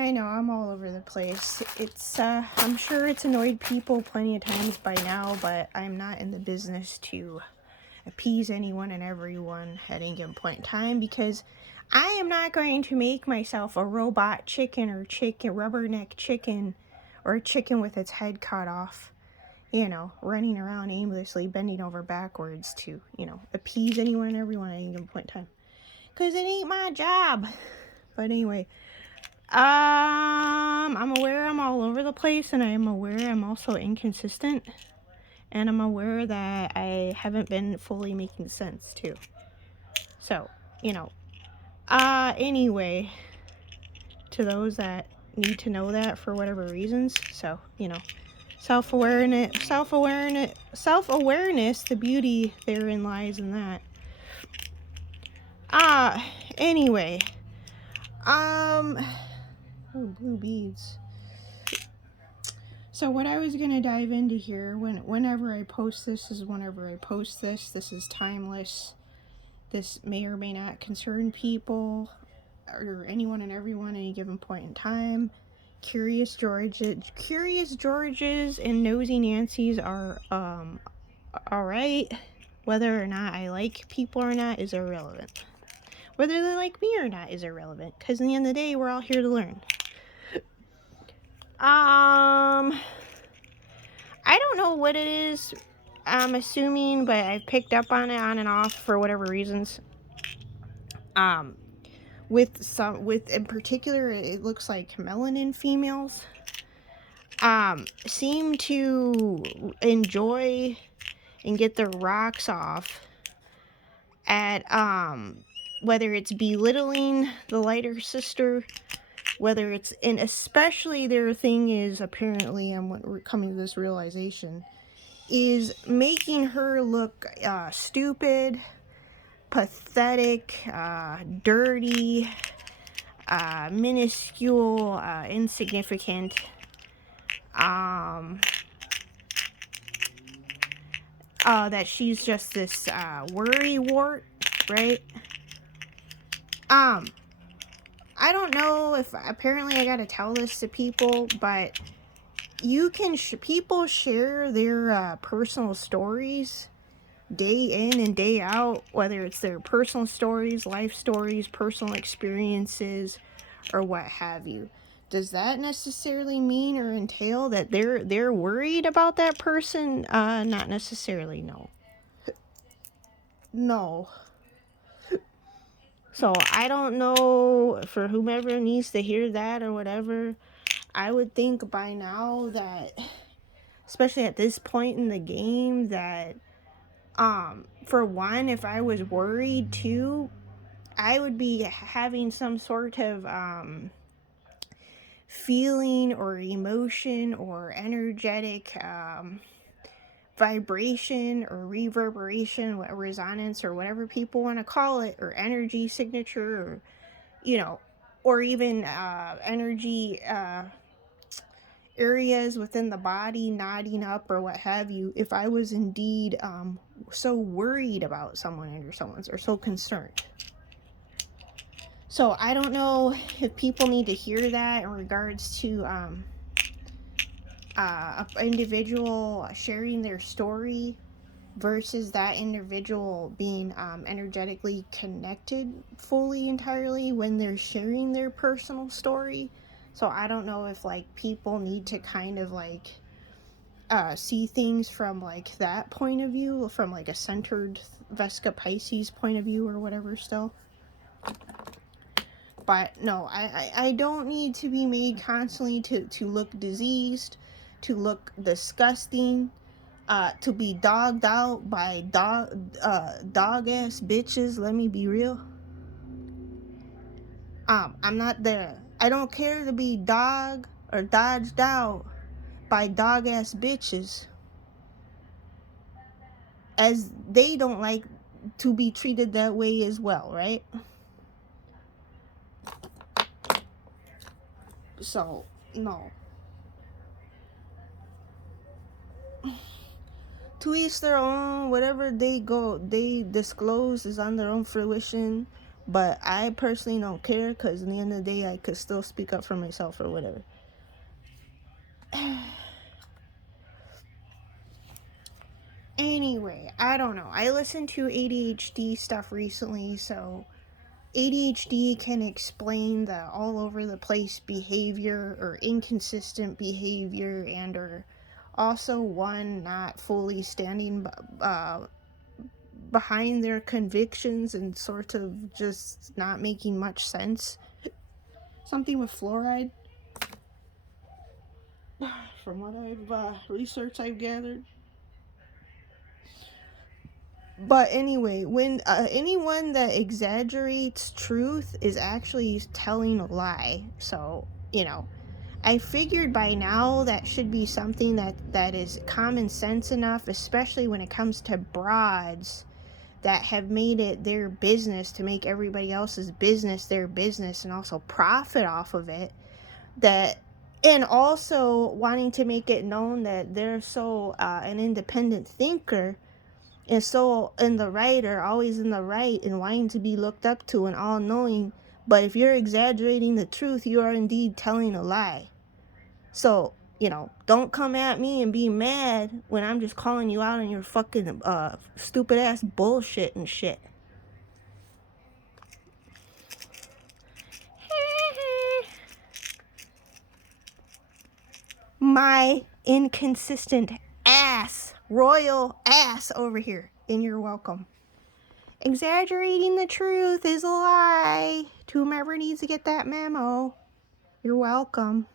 I know, I'm all over the place. I'm sure it's annoyed people plenty of times by now, but I'm not in the business to appease anyone and everyone at any given point in time, because I am not going to make myself a robot chicken or rubberneck chicken, or a chicken with its head cut off, running around aimlessly, bending over backwards to, appease anyone and everyone at any given point in time. Because it ain't my job. But anyway, I'm aware I'm all over the place, and I'm aware I'm also inconsistent, and I'm aware that I haven't been fully making sense too. So, anyway, to those that need to know that for whatever reasons, so, self-awareness, the beauty therein lies in that. Anyway, blue beads. So what I was going to dive into here, whenever I post this, this is timeless. This may or may not concern people, or anyone and everyone at any given point in time. Curious Georges and Nosy Nancys are, alright. Whether or not I like people or not is irrelevant. Whether they like me or not is irrelevant, because in the end of the day, we're all here to learn. I don't know what it is, I'm assuming, but I've picked up on it on and off for whatever reasons. With in particular, it looks like melanin females, seem to enjoy and get their rocks off at, whether it's belittling the lighter sister, whether it's, and especially their thing is, apparently, I'm coming to this realization, is making her look stupid, pathetic, dirty, minuscule, insignificant, that she's just this worry wart, right? I don't know if, apparently I gotta tell this to people, but you can, people share their personal stories day in and day out, whether it's their personal stories, life stories, personal experiences, or what have you. Does that necessarily mean or entail that they're worried about that person? Not necessarily, no. No. So I don't know, for whomever needs to hear that or whatever, I would think by now that, especially at this point in the game, that for one, if I was worried too, I would be having some sort of feeling or emotion or energetic vibration or reverberation, resonance, or whatever people want to call it, or energy signature, or or even energy areas within the body nodding up or what have you, if I was indeed so worried about someone or so concerned. So I don't know if people need to hear that in regards to an individual sharing their story versus that individual being energetically connected fully, entirely, when they're sharing their personal story. So I don't know if people need to kind of see things from that point of view, from a centered Vesca Pisces point of view or whatever still. But no, I don't need to be made constantly to look diseased, to look disgusting, to be dogged out by dog ass bitches. Let me be real. I'm not there. I don't care to be dog or dodged out by dog ass bitches, as they don't like to be treated that way as well, right? So, no. To each their own. Whatever they disclose is on their own fruition. But I personally don't care, because in the end of the day, I could still speak up for myself or whatever. Anyway, I don't know. I listened to ADHD stuff recently, so ADHD can explain the all over the place behavior or inconsistent behavior, and or also one not fully standing behind their convictions and sort of just not making much sense. Something with fluoride, from what I've researched, I've gathered. But anyway, when anyone that exaggerates truth is actually telling a lie. So, I figured by now that should be something that is common sense enough, especially when it comes to broads that have made it their business to make everybody else's business their business and also profit off of it. That, and also wanting to make it known that they're so an independent thinker, and so in the right, or always in the right, and wanting to be looked up to and all knowing. But if you're exaggerating the truth, you are indeed telling a lie. So, don't come at me and be mad when I'm just calling you out on your fucking stupid ass bullshit and shit. My inconsistent ass, royal ass over here, and you're welcome. Exaggerating the truth is a lie. To whomever needs to get that memo, you're welcome.